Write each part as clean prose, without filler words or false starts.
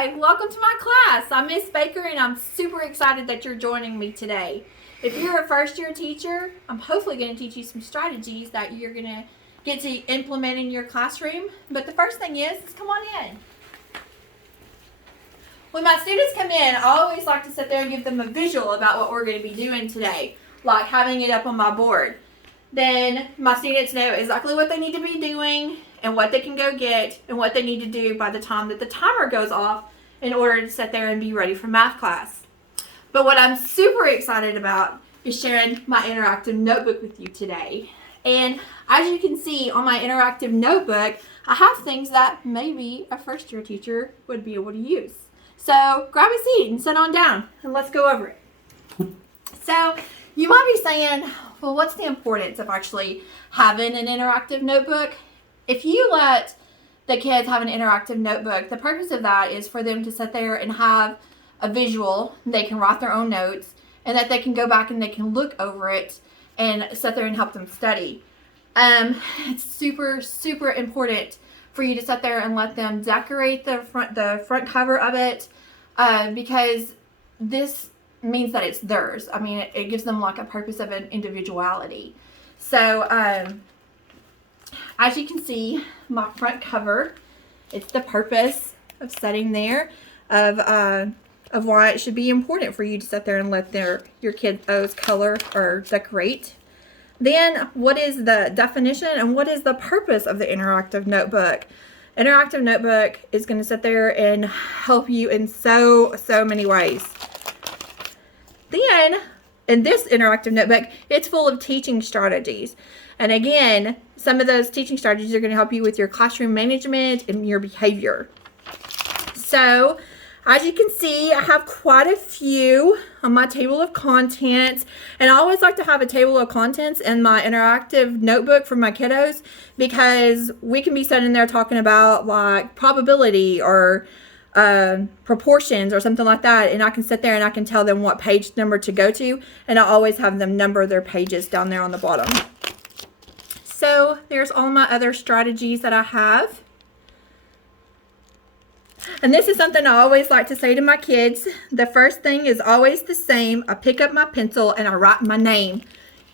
Hi, welcome to my class. I'm Miss Baker and I'm super excited that you're joining me today. If you're a first year teacher, I'm hopefully going to teach you some strategies that you're going to get to implement in your classroom. But the first thing is come on in. When my students come in, I always like to sit there and give them a visual about what we're going to be doing today, like having it up on my board. Then my students know exactly what they need to be doing and what they can go get and what they need to do by the time that the timer goes off in order to sit there and be ready for math class. But what I'm super excited about is sharing my interactive notebook with you today. And as you can see on my interactive notebook, I have things that maybe a first year teacher would be able to use. So grab a seat and sit on down and let's go over it. So you might be saying, well, what's the importance of actually having an interactive notebook? If you let the kids have an interactive notebook, the purpose of that is for them to sit there and have a visual. They can write their own notes and that they can go back and they can look over it and sit there and help them study. It's super, super important for you to sit there and let them decorate the front cover of it because this means that it's theirs. I mean, it gives them like a purpose of an individuality. So, as you can see, my front cover, it's the purpose of sitting there, of why it should be important for you to sit there and let your kiddos color or decorate. Then, what is the definition and what is the purpose of the interactive notebook? Interactive notebook is going to sit there and help you in so many ways. Then, in this interactive notebook, it's full of teaching strategies. And again, some of those teaching strategies are going to help you with your classroom management and your behavior. So, as you can see, I have quite a few on my table of contents. And I always like to have a table of contents in my interactive notebook for my kiddos because we can be sitting there talking about like probability or proportions or something like that, and I can sit there and I can tell them what page number to go to, and I always have them number their pages down there on the bottom. So there's all my other strategies that I have. And this is something I always like to say to my kids. The first thing is always the same. I pick up my pencil and I write my name.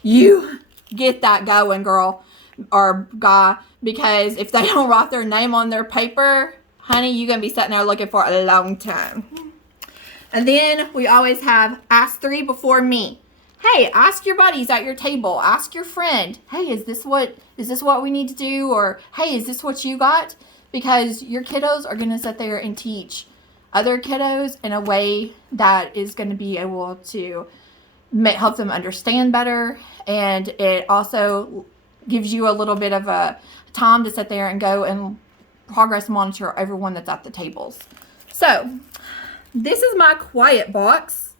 You get that going, girl or guy, because if they don't write their name on their paper, honey, you're going to be sitting there looking for a long time. And then we always have ask three before me. Hey, ask your buddies at your table. Ask your friend. Hey, is this what we need to do? Or, hey, is this what you got? Because your kiddos are going to sit there and teach other kiddos in a way that is going to be able to help them understand better. And it also gives you a little bit of a time to sit there and go and progress monitor everyone that's at the tables. So this is my quiet box,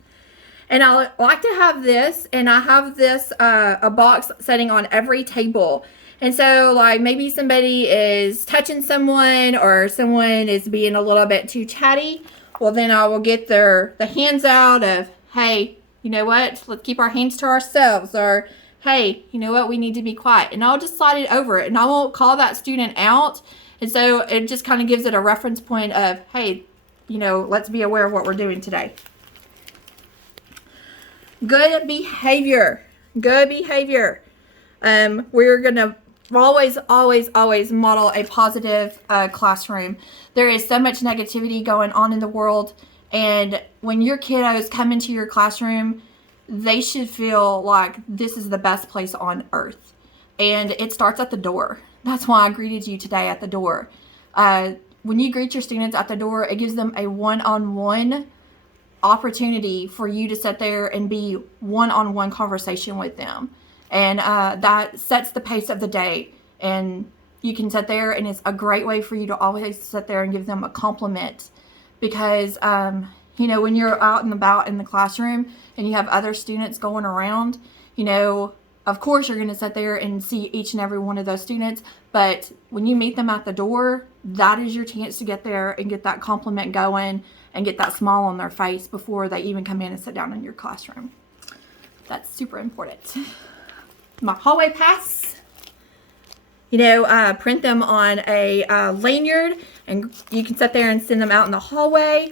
and I like to have this, and I have this a box sitting on every table. And so like maybe somebody is touching someone or someone is being a little bit too chatty, well then I will get the hands out of, hey, you know what, let's keep our hands to ourselves, or hey, you know what, we need to be quiet, and I'll just slide it over it and I won't call that student out. And so it just kind of gives it a reference point of, hey, you know, let's be aware of what we're doing today. Good behavior. Good behavior. We're going to always model a positive classroom. There is so much negativity going on in the world. And when your kiddos come into your classroom, they should feel like this is the best place on earth. And it starts at the door. That's why I greeted you today at the door. When you greet your students at the door, it gives them a one-on-one opportunity for you to sit there and be one-on-one conversation with them. And that sets the pace of the day. And you can sit there, and it's a great way for you to always sit there and give them a compliment. Because, you know, when you're out and about in the classroom and you have other students going around, you know, of course, you're going to sit there and see each and every one of those students, but when you meet them at the door, that is your chance to get there and get that compliment going and get that smile on their face before they even come in and sit down in your classroom. That's super important. My hallway pass. Print them on a lanyard, and you can sit there and send them out in the hallway.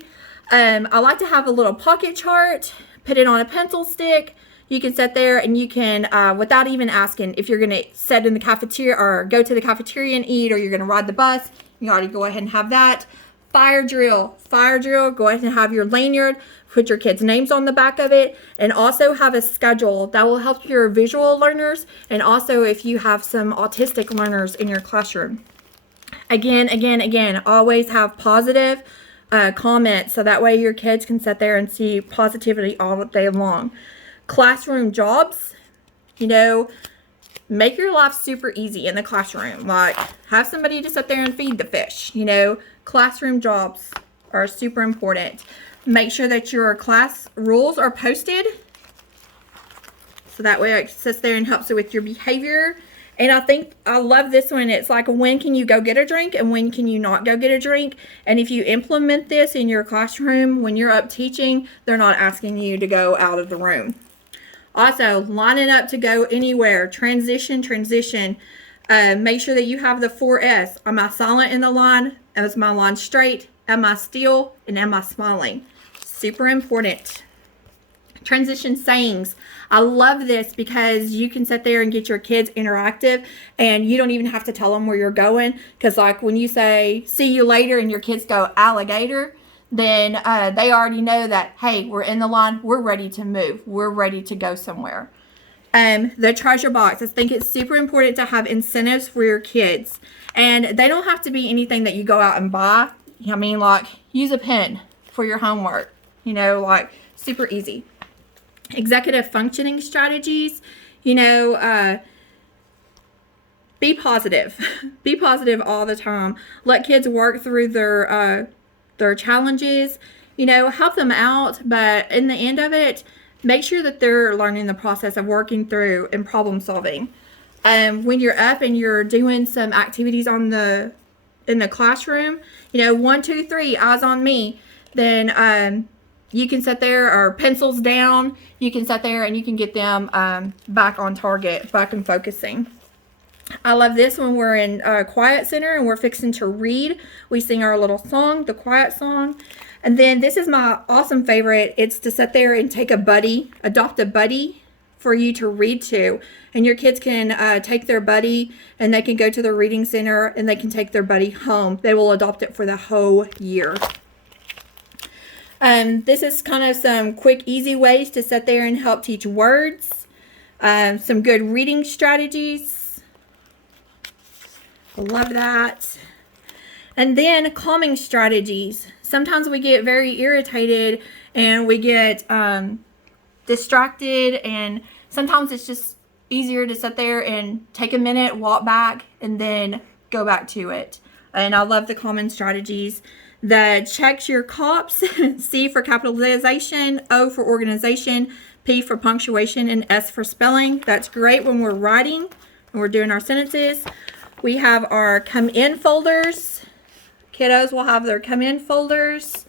I like to have a little pocket chart, put it on a pencil stick. You can sit there and you can, without even asking, if you're going to sit in the cafeteria or go to the cafeteria and eat, or you're going to ride the bus, you already go ahead and have that. Fire drill, go ahead and have your lanyard, put your kids' names on the back of it, and also have a schedule that will help your visual learners, and also if you have some autistic learners in your classroom. Again, always have positive comments, so that way your kids can sit there and see positivity all day long. Classroom jobs, make your life super easy in the classroom. Like, have somebody to sit there and feed the fish. Classroom jobs are super important. Make sure that your class rules are posted, so that way it sits there and helps you with your behavior. And I love this one. It's like, when can you go get a drink and when can you not go get a drink? And if you implement this in your classroom, when you're up teaching, they're not asking you to go out of the room. Also, lining up to go anywhere. Transition. Make sure that you have the 4S. Am I silent in the line? Is my line straight? Am I still? And am I smiling? Super important. Transition sayings. I love this because you can sit there and get your kids interactive, and you don't even have to tell them where you're going. Because like when you say, see you later, and your kids go, alligator, then they already know that, hey, we're in the line, we're ready to move, we're ready to go somewhere. The treasure box. I think it's super important to have incentives for your kids. And they don't have to be anything that you go out and buy. I mean, like, use a pen for your homework. Like, super easy. Executive functioning strategies. Be positive. Be positive all the time. Let kids work through their challenges. Help them out. But in the end of it, make sure that they're learning the process of working through and problem solving. When you're up and you're doing some activities in the classroom, 1, 2, 3, eyes on me, then you can sit there, or pencils down, you can sit there and you can get them back on target, back and focusing. I love this when we're in Quiet Center and we're fixing to read. We sing our little song, the quiet song. And then this is my awesome favorite. It's to sit there and adopt a buddy for you to read to. And your kids can take their buddy and they can go to the reading center and they can take their buddy home. They will adopt it for the whole year. This is kind of some quick, easy ways to sit there and help teach words. Some good reading strategies. Love that. And then calming strategies. Sometimes we get very irritated and we get distracted, and sometimes it's just easier to sit there and take a minute, walk back, and then go back to it. And I love the calming strategies. The checks your COPs, C for capitalization, O for organization, P for punctuation, and S for spelling. That's great when we're writing and we're doing our sentences. We have our come in folders. Kiddos will have their come in folders,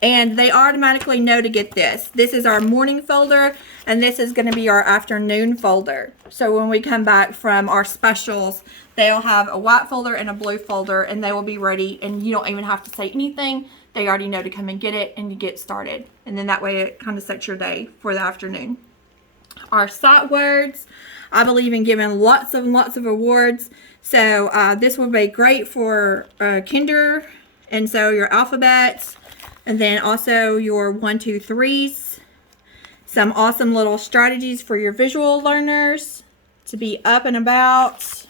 and they automatically know to get this. This is our morning folder, and this is going to be our afternoon folder. So when we come back from our specials, they'll have a white folder and a blue folder, and they will be ready, and you don't even have to say anything. They already know to come and get it and to get started. And then that way it kind of sets your day for the afternoon. Our sight words. I believe in giving lots and lots of awards. So this will be great for kinder, and so your alphabets, and then also your 1, 2, 3s. Some awesome little strategies for your visual learners to be up and about.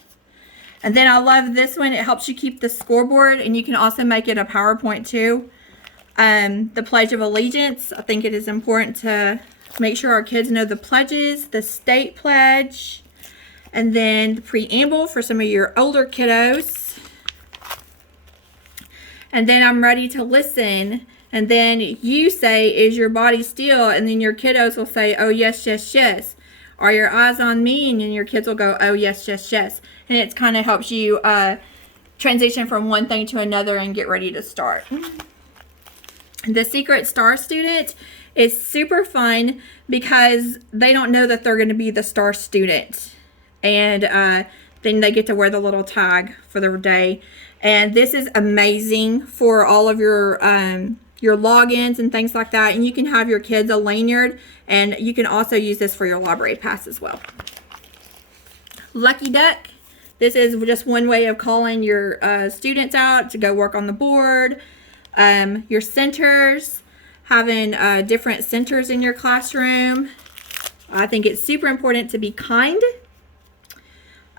And then I love this one. It helps you keep the scoreboard, and you can also make it a PowerPoint too. The Pledge of Allegiance. I think it is important to make sure our kids know the pledges, the state pledge, and then the preamble for some of your older kiddos. And then I'm ready to listen. And then you say, is your body still? And then your kiddos will say, oh, yes, yes, yes. Are your eyes on me? And then your kids will go, oh, yes, yes, yes. And it kind of helps you transition from one thing to another and get ready to start. The Secret Star Student is super fun because they don't know that they're going to be the star student. And Then they get to wear the little tag for the day. And this is amazing for all of your logins and things like that. And you can have your kids a lanyard, and you can also use this for your library pass as well. Lucky Duck. This is just one way of calling your students out to go work on the board. Your centers, having different centers in your classroom. I think it's super important to be kind.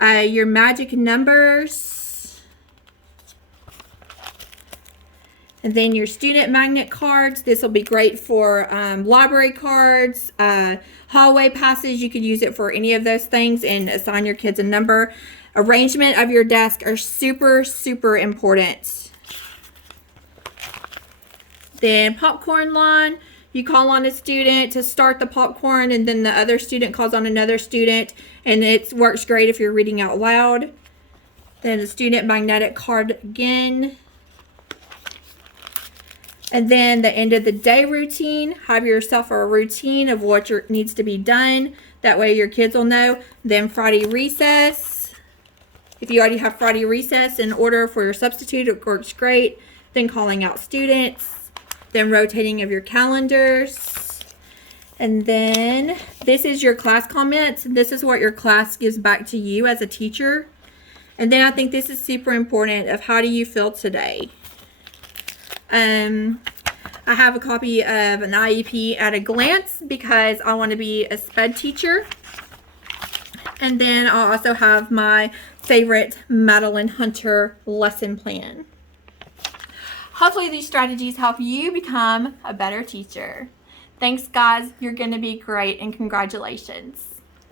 Your magic numbers. And then your student magnet cards. This will be great for library cards, hallway passes. You could use it for any of those things and assign your kids a number. Arrangement of your desk are super, super important. Then popcorn line. You call on a student to start the popcorn, and then the other student calls on another student, and it works great if you're reading out loud. Then the student magnetic card again. And then the end of the day routine. Have yourself a routine of what needs to be done. That way your kids will know. Then Friday recess. If you already have Friday recess in order for your substitute, it works great. Then calling out students. Then rotating of your calendars. And then this is your class comments. This is what your class gives back to you as a teacher. And then I think this is super important of how do you feel today. I have a copy of an IEP at a glance because I want to be a SPED teacher. And then I'll also have my favorite Madeline Hunter lesson plan. Hopefully these strategies help you become a better teacher. Thanks, guys. You're going to be great, and congratulations.